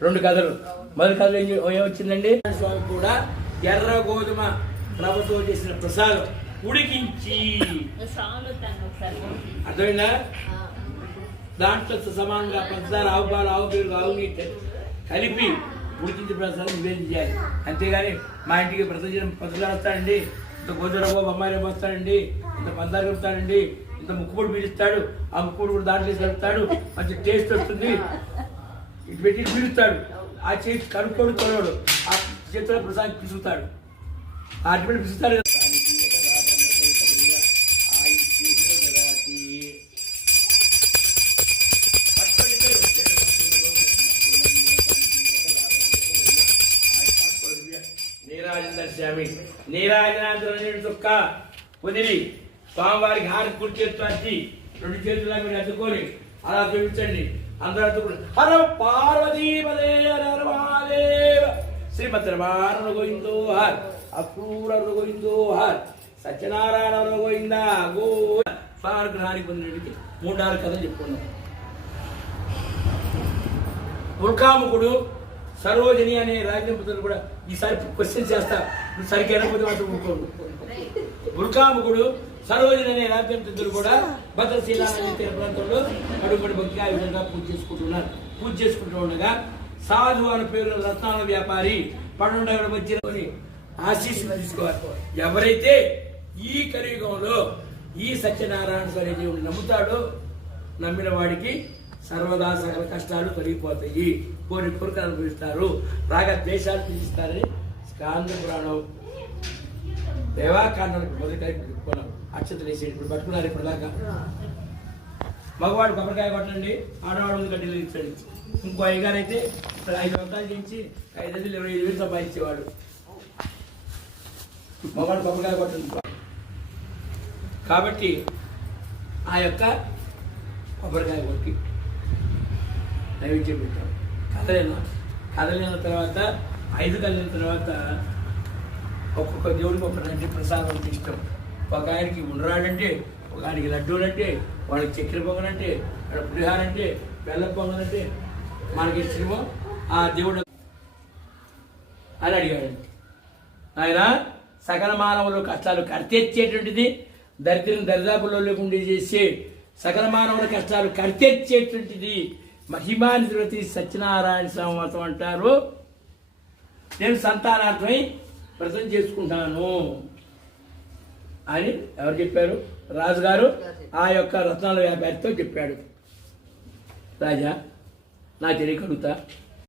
2 కథలు. మొదటి కథలు ఏమొచ్చిందండి? స్వామి కూడా ఎర్ర గోధుమ రవ్వతో చేసిన ప్రసాదం ఉడికించి, అర్థమైందా? దాంట్లో సమానంగా పంచదార, ఆవు పాలు, ఆవు పేరు, ఆవు నీటి కలిపి ఉడికించి ప్రసాదం నివేదన చేయాలి. అంతేగాని మా ఇంటికి ప్రతిదినం పంచదార వస్తాడండి, ఇంత గోధుమ రవ్వ బొమ్మాయి రవ్వ వస్తాడండి, ఇంత పంచదార కలుపుతాడండి, ఇంత ముక్కుపొడి పీలుస్తాడు, ఆ ముక్కుపొడి కూడా దాంట్లో కలుపుతాడు, మంచి టేస్ట్ వస్తుంది, ఇటు పెట్టి పీలుస్తాడు, ఆ చేతి కనుక్కోడు కొనడు, ఆ చేతిలో ప్రసాదం పిసుకుతాడు, ఆ అటు పిసుకుతాడు. నీరాజనాథుని చుక్క వదిలి స్వామివారికి హారతి కుడి చేతితో వచ్చి 2 చేతుల మీరు అద్దుకొని అలా చూపించండి. అందరూ అద్దుకుని హర పార్వతీపదే హర మహాదేవ శ్రీమద్ రమణ గోవిందో హర్ అక్రూర గోవిందో హర్ సత్యనారాయణ గోవిందా గో. స్వామిగ్రహానికి పొందినకి 3-6 కథలు చెప్పుకున్నాం. ఉల్కాముకుడు, సరోజిని అనే రాజ్యంపుత్రులు కూడా ఈసారి క్వశ్చన్ చేస్తా, నువ్వు సరిగ్గా పోతే మాత్రం ఊరుకోండు. ఉల్కాముకుడు, సరోజిని అనే రాజ్యంపుత్రులు కూడా భద్రశీల తీర ప్రాంతంలో అడుగుబడి భక్తిగా ఈ విధంగా పూజ చేసుకుంటున్నారు. పూజ చేసుకుంటూ ఉండగా సాధు అని పేరు రత్నాల వ్యాపారి 12 వచ్చిన ఆశీస్సులు తీసుకోవాలి. ఎవరైతే ఈ కలియుగంలో ఈ సత్యనారాయణ స్వామి దేవుని నమ్ముతాడో, నమ్మిన వాడికి సర్వదా సకల కష్టాలు తొలగిపోతాయి, కోరి కోరికలు అనుభవిస్తారు, రాగ ద్వేషాలు తీసిస్తారని స్కాంద పురాణం దేవాకాండానికి మొదటి పెట్టుకున్నాం. అక్షతలు వేసేది ఇప్పుడు పట్టుకున్నారు. ఇప్పుడు దాకా మగవాడు కొబ్బరికాయ కొట్టండి, ఆడవాడు గడ్డలు ఇచ్చాడు. ఇంకో అయ్యగారు అయితే 5 వందలు చేయించి 5,25,000 సంపాదించేవాడు. మగవాడు కొబ్బరికాయ కొట్టండి. కాబట్టి ఆ యొక్క కొబ్బరికాయ కొట్టి నైవేద్యం పెట్టాం. కదలిన తర్వాత 5 కదిలిన తర్వాత ఒక్కొక్క దేవుడికి ఒక ప్రసాదం అంటే ఇష్టం. ఒక ఆయనకి ఉండ్రాడంటే, ఒక ఆయనకి లడ్డూలంటే, వాడికి చక్కెర పొంగలంటే, వాడి పులిహారంటే, బెల్లం పొంగలంటే మనకి ఇష్టమో ఆ దేవుడు అని అడిగాడండి. ఆయన సకల మానవులు కష్టాలు కర్తెచ్చేటువంటిది, దరిదాపుల్లో లేకుండా చేసే సకల మానవుల కష్టాలు కర్తెచ్చేటువంటిది మహిమానిధి సత్యనారాయణ స్వామి అంటారు. నేను సంతానార్థమై వ్రతం చేసుకుంటాను అని ఎవరు చెప్పారు? రాజుగారు ఆ యొక్క రత్నాల వ్యాపారితో చెప్పాడు. రాజా, నా తెలియకడుగుతా,